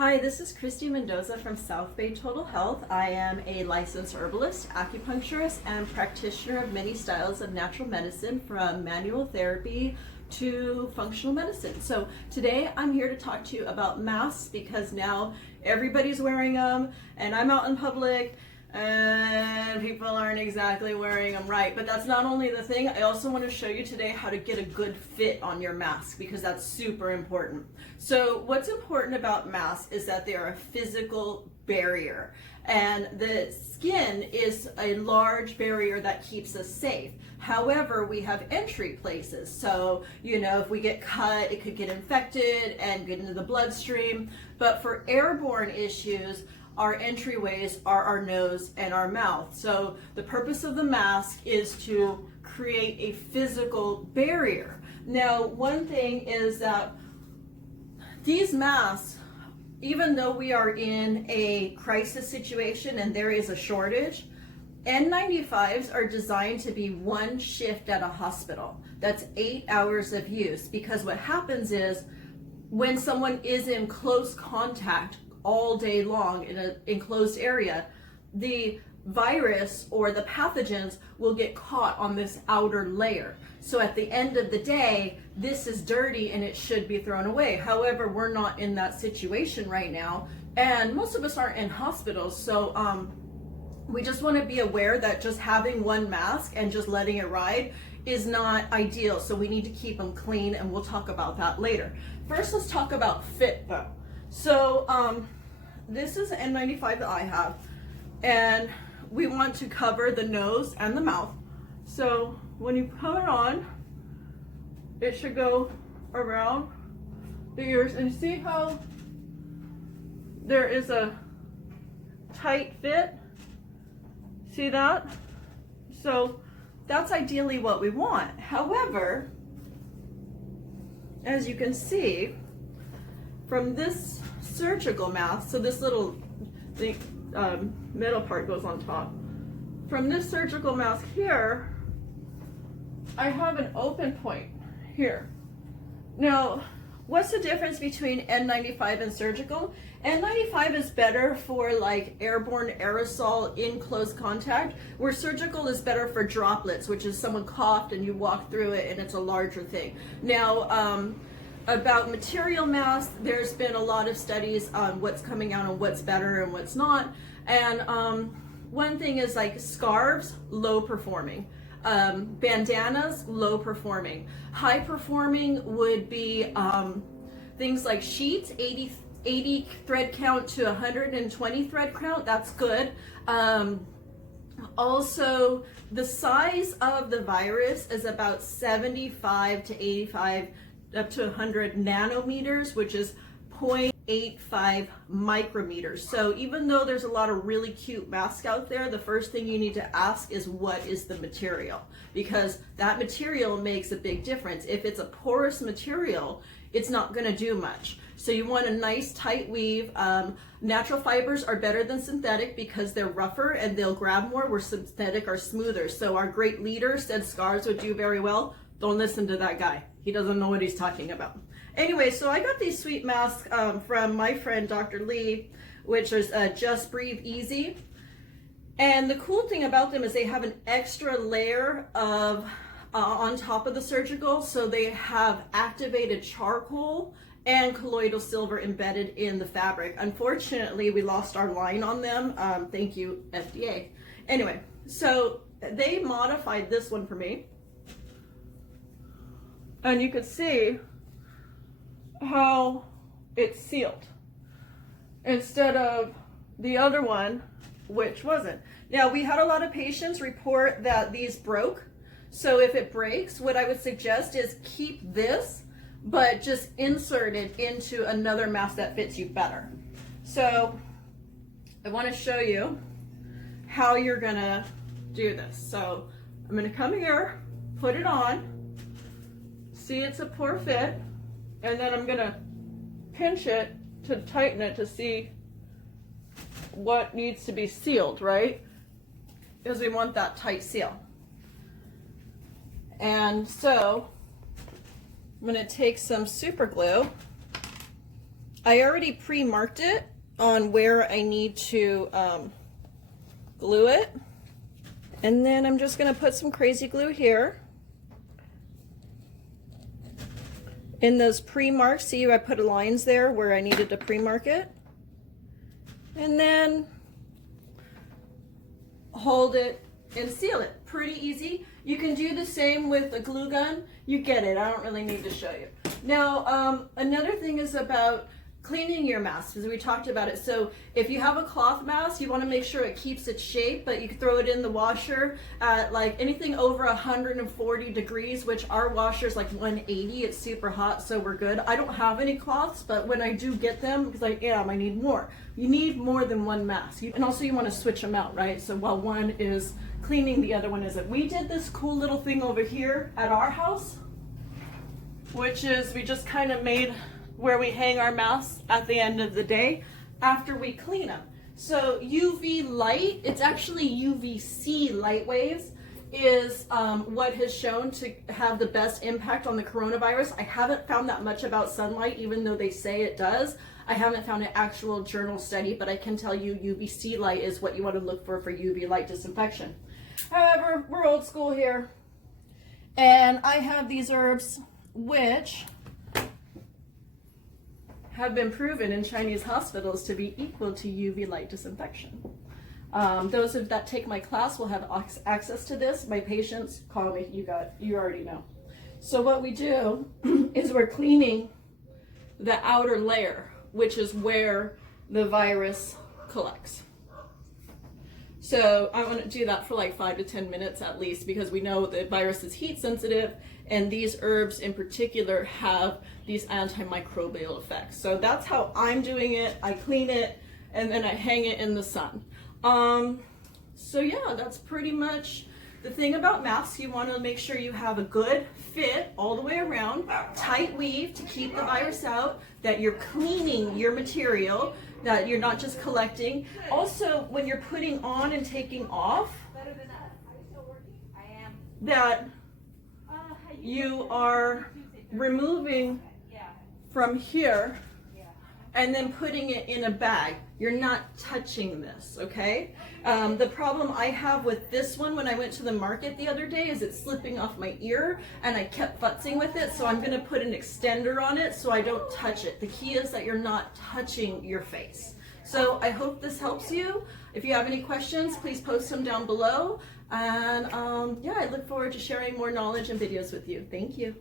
Hi, this is Christy Mendoza from South Bay Total Health. I am a licensed herbalist, acupuncturist, and practitioner of many styles of natural medicine, from manual therapy to functional medicine. So today I'm here to talk to you about masks, because now everybody's wearing them and I'm out in public and people aren't exactly wearing them right. But that's not only the thing. I also want to show you today how to get a good fit on your mask, because that's super important. So what's important about masks is that they are a physical barrier, and the skin is a large barrier that keeps us safe. However, we have entry places. So, if we get cut, it could get infected and get into the bloodstream. But for airborne issues, our entryways are our nose and our mouth. So the purpose of the mask is to create a physical barrier. Now, one thing is that these masks, even though we are in a crisis situation and there is a shortage, N95s are designed to be one shift at a hospital. That's 8 hours of use, because what happens is when someone is in close contact all day long in an enclosed area, the virus or the pathogens will get caught on this outer layer. So at the end of the day, this is dirty and it should be thrown away. However, we're not in that situation right now, and most of us aren't in hospitals. So we just want to be aware that just having one mask and just letting it ride is not ideal. So we need to keep them clean, and we'll talk about that later. First, let's talk about fit though. So this is an N95 that I have, and we want to cover the nose and the mouth. So when you put it on, it should go around the ears, and see how there is a tight fit? See that? So that's ideally what we want. However, as you can see from this surgical mask, so this little middle part goes on top. From this surgical mask here, I have an open point here. Now, what's the difference between N95 and surgical? N95 is better for like airborne aerosol in close contact, where surgical is better for droplets, which is someone coughed and you walk through it and it's a larger thing. Now, about material masks, there's been a lot of studies on what's coming out and what's better and what's not. And one thing is like scarves, low performing. Bandanas, low performing. High performing would be things like sheets, 80 thread count to 120 thread count. That's good. Also, the size of the virus is about 75 to 85 up to 100 nanometers, which is 0.85 micrometers. So even though there's a lot of really cute masks out there, the first thing you need to ask is, what is the material? Because that material makes a big difference. If it's a porous material, it's not going to do much. So you want a nice tight weave. Natural fibers are better than synthetic because they're rougher and they'll grab more, where synthetic are smoother. So our great leader said scarves would do very well. Don't listen to that guy. He doesn't know what he's talking about. Anyway, so I got these sweet masks from my friend Dr. Lee, which is Just Breathe Easy. And the cool thing about them is they have an extra layer of on top of the surgical. So they have activated charcoal and colloidal silver embedded in the fabric. Unfortunately, we lost our line on them. Thank you, FDA. Anyway, so they modified this one for me. And you could see how it's sealed instead of the other one, which wasn't. Now, we had a lot of patients report that these broke. So if it breaks, what I would suggest is keep this, but just insert it into another mask that fits you better. So I want to show you how you're gonna do this. So I'm gonna come here, put it on, see it's a poor fit, and then I'm gonna pinch it to tighten it to see what needs to be sealed, right? Because we want that tight seal. And so I'm gonna take some super glue I already pre-marked it on where I need to glue it. And then I'm just gonna put some crazy glue here. In those pre-marks, see I put lines there where I needed to pre-mark it. And then hold it and seal it. Pretty easy. You can do the same with a glue gun. You get it, I don't really need to show you. Now, another thing is about cleaning your mask, because we talked about it. So if you have a cloth mask, you want to make sure it keeps its shape, but you can throw it in the washer at like anything over 140 degrees, which our washer is like 180. It's super hot, so we're good. I don't have any cloths, but when I do get them, because I need more. You need more than one mask. And also you want to switch them out, right? So while one is cleaning, the other one isn't. We did this cool little thing over here at our house, which is we just kind of made where we hang our masks at the end of the day after we clean them. So UV light, it's actually UVC light waves, is what has shown to have the best impact on the coronavirus. I haven't found that much about sunlight, even though they say it does. I haven't found an actual journal study, but I can tell you UVC light is what you want to look for UV light disinfection. However, we're old school here, and I have these herbs which have been proven in Chinese hospitals to be equal to UV light disinfection. Those that take my class will have access to this. My patients call me, you already know. So what we do is we're cleaning the outer layer, which is where the virus collects. So I want to do that for like 5 to 10 minutes at least, because we know the virus is heat sensitive, and these herbs in particular have these antimicrobial effects. So that's how I'm doing it. I clean it and then I hang it in the sun. So yeah, that's pretty much the thing about masks. You want to make sure you have a good fit all the way around, tight weave to keep the virus out, that you're cleaning your material, that you're not just collecting. Also, when you're putting on and taking off, that you are removing from here and then putting it in a bag. You're not touching this, okay? The problem I have with this one when I went to the market the other day is it's slipping off my ear, and I kept futzing with it, so I'm gonna put an extender on it so I don't touch it. The key is that you're not touching your face. So I hope this helps you. If you have any questions, please post them down below. And yeah, I look forward to sharing more knowledge and videos with you. Thank you.